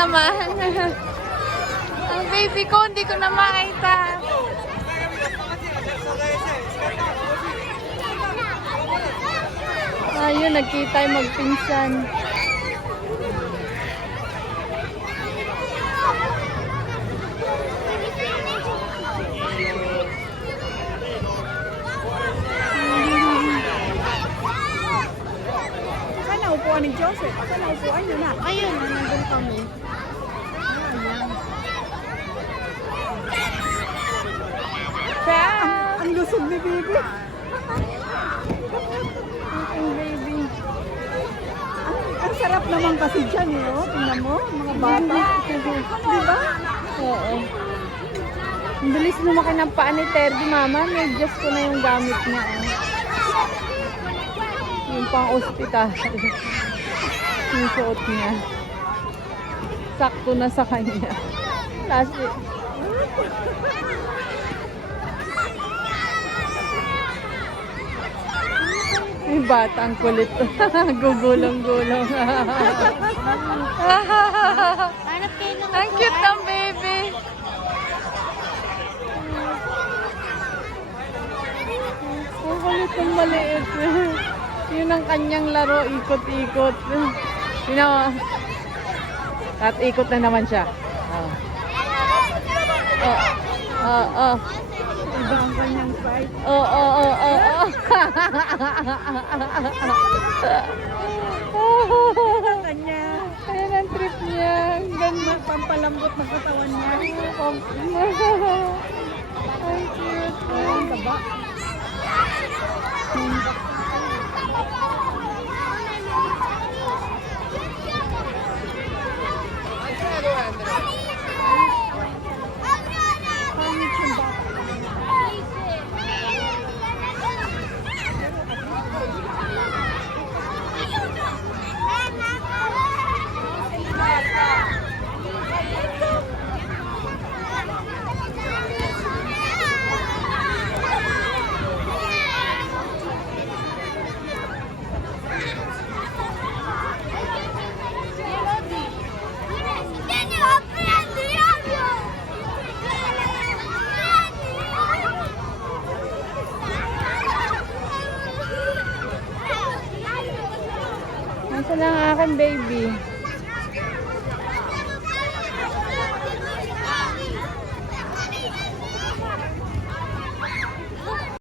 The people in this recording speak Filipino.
naman. Ang baby ko, hindi ko na makita. Ayun, nagkita yung magpinsan. Saan na upuan ni Joseph? Saan na upuan yun na? Ayun, nandun kami. Ang lusog ni Bibi. Ang baby. Ang sarap naman kasi dyan eh, oh. Tingnan mo, mga bata. Di ba? Oo. Ang bilis lumaki ng paa ni Terdy, mama. Medyas ko na yung gamit niya. Oh. Yung pang ospital. Yung suot niya. Sakto na sa kanya. Kasi... Ay, bata, ang kulit. Gugulong-gulong. Ang cute ng baby. Ang kulit ng maliit. Yun ang kanyang laro, ikot-ikot. At ikot na naman siya. Iba ang kanyang fight. Kanya. Ayan ang trip niya. Ang ganda. Pampalambot ng katawan niya. Ay, cute. Ang taba. Pangit yung bata. Nasaan ang aking baby?